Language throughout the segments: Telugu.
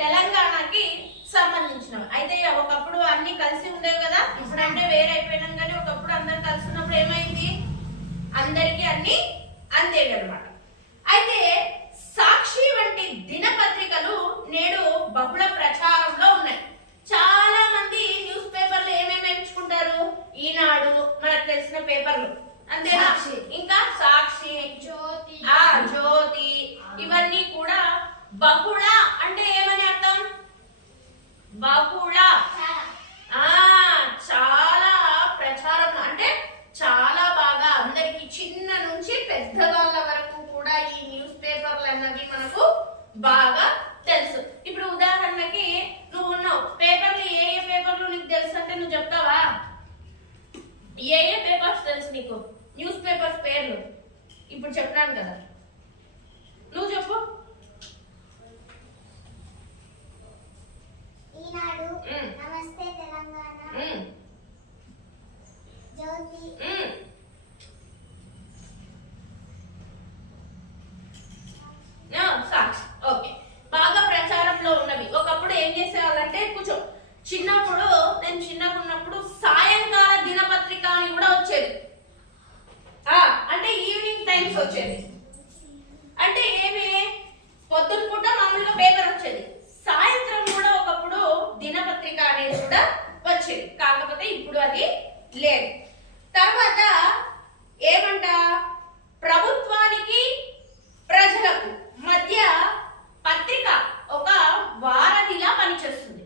తెలంగాణకి సంబంధించినవి. అయితే ఒకప్పుడు అన్ని కలిసి ఉండేవి కదా, ఇప్పుడంటే వేరే అయిపోయినాం. కానీ ఒకప్పుడు అందరు కలిసి ఉన్నప్పుడు ఏమైంది, అందరికి అన్ని అందేవి అనమాట. అయితే సాక్షి వంటి దినపత్రికలు నేడు బహుళ ప్రచారంలో ఉన్నాయి. చాలా మంది న్యూస్ పేపర్లు ఏమేమి ఎంచుకుంటారు, ఈనాడు మనకు తెలిసిన పేపర్లు అంతేనా, ఇంకా సాక్షి, జ్యోతి, ఇవన్నీ కూడా బహుళ అంటే ఏమని అర్థం, బహుళ చాలా ప్రచారం అంటే చాలా బాగా అందరికి చిన్న నుంచి పెద్దవాళ్ళ వరకు కూడా ఈ న్యూస్ పేపర్లు అన్నవి మనకు బాగా తెలుసు. ఇప్పుడు ఉదాహరణకి నువ్వు ఉన్నావు, పేపర్లు ఏ ఏ పేపర్లు నీకు తెలుసు అంటే నువ్వు చెప్తావా, ఏ ఏ పేపర్స్ తెలుసు నీకు, న్యూస్ పేపర్స్ పేర్లు ఇప్పుడు చెప్పినాను కదా, నువ్వు చెప్పు. ఈనాడు, నమస్తే తెలంగాణ, జ్యోతి, సాక్షి. ఓకే, బాగా ప్రచారంలో ఉన్నవి. ఒకప్పుడు ఏం చేసేవాళ్ళంటే కొంచెం చిన్నప్పుడు, నేను చిన్నగా ఉన్నప్పుడు సాయంకాల దినపత్రిక అని కూడా వచ్చేది. అంటే ఈవినింగ్ టైమ్స్ వచ్చేది. అంటే ఏమి, పొద్దున పూట మామూలుగా పేపర్ వచ్చేది, సాయంత్రం కూడా ఒకప్పుడు దినపత్రిక అనేది కూడా వచ్చేది. కాకపోతే ఇప్పుడు అది లేదు. తర్వాత ఏమంట, ప్రభుత్వానికి ప్రజలకు మధ్య పత్రిక ఒక వారధిలా పనిచేస్తుంది.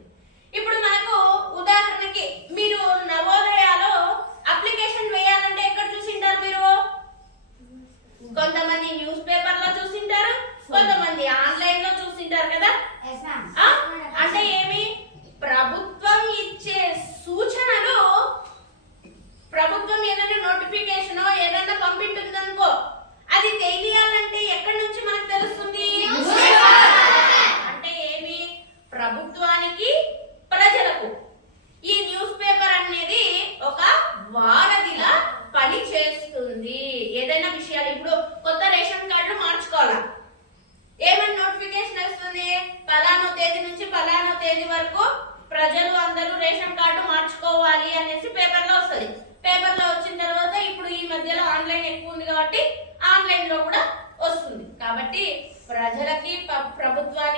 ఇప్పుడు మనకు ఉదాహరణకి మీరు నవోదయాలో అప్లికేషన్ వేయాలంటే ఎక్కడ చూసింటారు మీరు, కొంతమంది న్యూస్ పేపర్ లో చూసింటారు, కొంతమంది ఆన్లైన్ లో చూసింటారు కదా. అంటే ఏమి, ప్రభుత్వం ఇచ్చే సూచనలు, ప్రభుత్వం ఏదైనా నోటిఫికేషన్ ఏదైనా పంపింటుందనుకో, అది తెలియాలంటే ఎక్కడి నుంచి మనకు తెలుస్తుంది, అంటే ఏమి, ప్రభుత్వానికి ప్రజలకు ఈ న్యూస్ పేపర్ అనేది ఒక వారధిలా పని చేస్తుంది. ఏదైనా విషయాలు, ఇప్పుడు కొత్త రేషన్ కార్డులు మార్చుకోవాలా, ఏమని నోటిఫికేషన్ వస్తుంది, పలానా తేదీ నుంచి పలానా తేదీ వరకు ప్రజలు అందరూ రేషన్ కార్డు మార్చుకోవాలి అనేసి పేపర్ లో వస్తుంది. పేపర్ లో వచ్చిన తర్వాత ఇప్పుడు ఈ మధ్యలో ఆన్లైన్ ఎక్కువ ఉంది కాబట్టి ఆన్లైన్ లో కూడా వస్తుంది. కాబట్టి ప్రజలకి ప్రభుత్వానికి